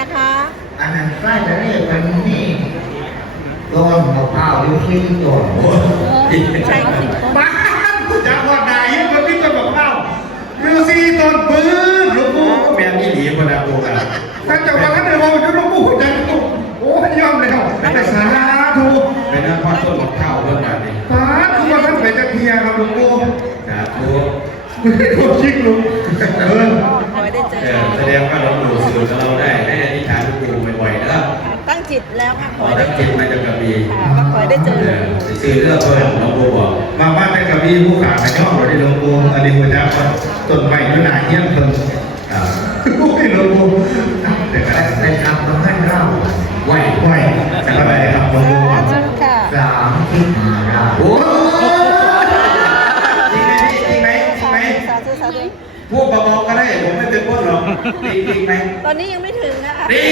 นะคะอันนั้นใกล้จะนี่เป็นนี่ต้นมะพร้าวอยู่ที่ต้นใช่ก็สิบต้นบ้านจากวัดไหนมันมีต้นมะพร้าวอยู่ที่ต้นปื้นหลวงปู่แม่นี่หลีคนละปูกันถ้าจะว่าท่านเดินมาอยู่หลวงปู่จะโอ้ยยอมแล้วแต่สาธุไปนั่งพักต้นมะพร้าวต้นนั้นนี่ป้าคือว่าท่านไปจะเพียครับหลวงปู่สาธุโคตรชิคลุงขอได้เจอแสดงว่าหลวงปู่สื่อกับเราได้ให้อธิษฐานหลวงปู่บ่อยๆนะครับตั้งจิตแล้วค่ะขอตั้งจิตมาจากกระบี่ก็ขอได้เจอสื่อเรื่องเพื่อนหลวงปู่บอกมาบ้านในกระบี่ผู้ขาขย่อเราได้หลวงปู่อดีตพระเจ้าต้นไม้ยุนาเยี่ยมคนผู้ให้หลวงปู่แต่ทำต้องให้เล่าไหวจะอะไรครับหลวงปู่35 โอ้จริงไหมพูดเบาๆก็ได้ผมไม่เป็นพ้นหรอกจริงไหมตอนนี้ยังไม่ถึงนะคะนี่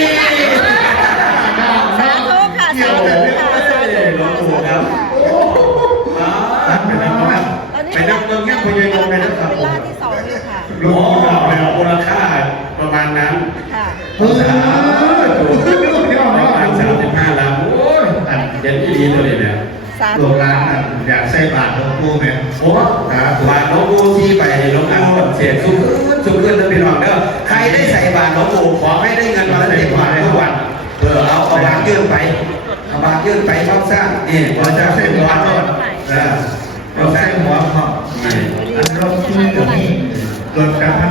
สาธุค่ะสาธุค่ะสาธุหลวงปู่ครับไปนั่งเมืองเงี้ยคุยยังไงนะครับเป็นล่าที่2อยู่ค่ะหลวงปู่บอกแล้วมูลค่าประมาณนั้นค่ะถูกประมาณ35 ล้านโอ้ยอันเย็นที่ดีตัวนี้เนี่ยโรงงานอยากใส่บาตรหลวงปู่ไหมโอ้บาตรหลวงปู่ที่ไปหลวงปู่เสียสุขขึ้นนะพี่น้องเด้อใครได้ใส่บาตรหลวงปู่ขอให้ได้เงินมาแล้ว10 บาททุกวันเอาบาตรยื่นไปเอาบาตรยื่นไปช่องสร้างนี่เราจะใส่หัวก่อนเราใส่หัวก่อนอันรถที่นี่รถกระทั่ง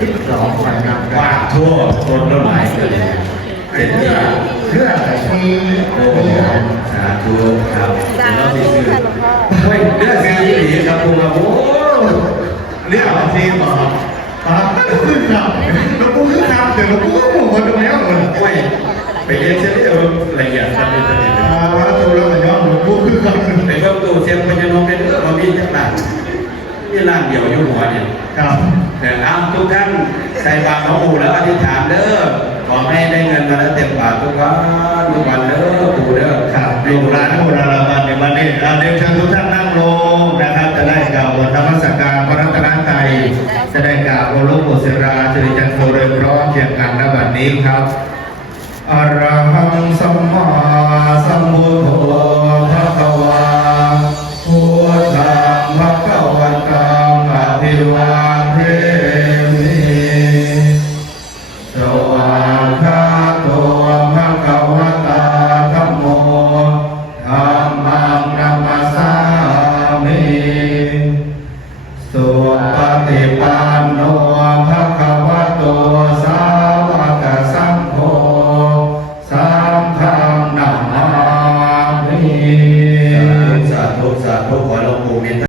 12 วันนับว่าทั่วต้นต้นไม้เลยเจ็ดที่เพื่ออะไรที่โอ้สาธุครับสาธุค่ะหลวงพ่อเฮ้ยเรื่องสีหลีครับคุณโอ้เรื่องสีบอกขึ้นครับหลวงปู่ขึ้นครับเดี๋ยวหลวงปู่หมดแล้วเลยโอ้ยไปเรียนเสียละเอียดครับเป็นตัวนี้ตัวแล้วมันย้อนหลวงปู่ขึ้นครับไปเบิ่งตู้เสียงพญานกเป็นเรื่องเรามีจักรมีร่างเดียวอยู่หัวเนี่ยครับแต่เอาทุกท่านใส่บาตรหลวงปู่แล้วอธิษฐานเด้อขอให้ได้เงินมาแล้วเต็มบาททุกวันเด้อปู่เด้อครับลูกหลานผู้ราบันในวันนี้เราเรียนเชิญทุกท่านนั่งลงนะครับจะได้กล่าวบทธรรมสักการพระรัตนตรัยจะได้กล่าวโอรสโอเสราสิริจันโทเริญพร้อมเพียงกันณบัดนี้ครับอรหังสัมมาสัมพุทโธภะคะวาพุทธังภะคะวันตังอะภิวาเทมิสวากขาโตภะคะวะตาธัมโมธัมมังนัมมัสสามิสุปฏิปันโนภะคะวะโตสาวกสังโฆสังฆังนัมมามิสาธุขอหลวงปู่เมตตา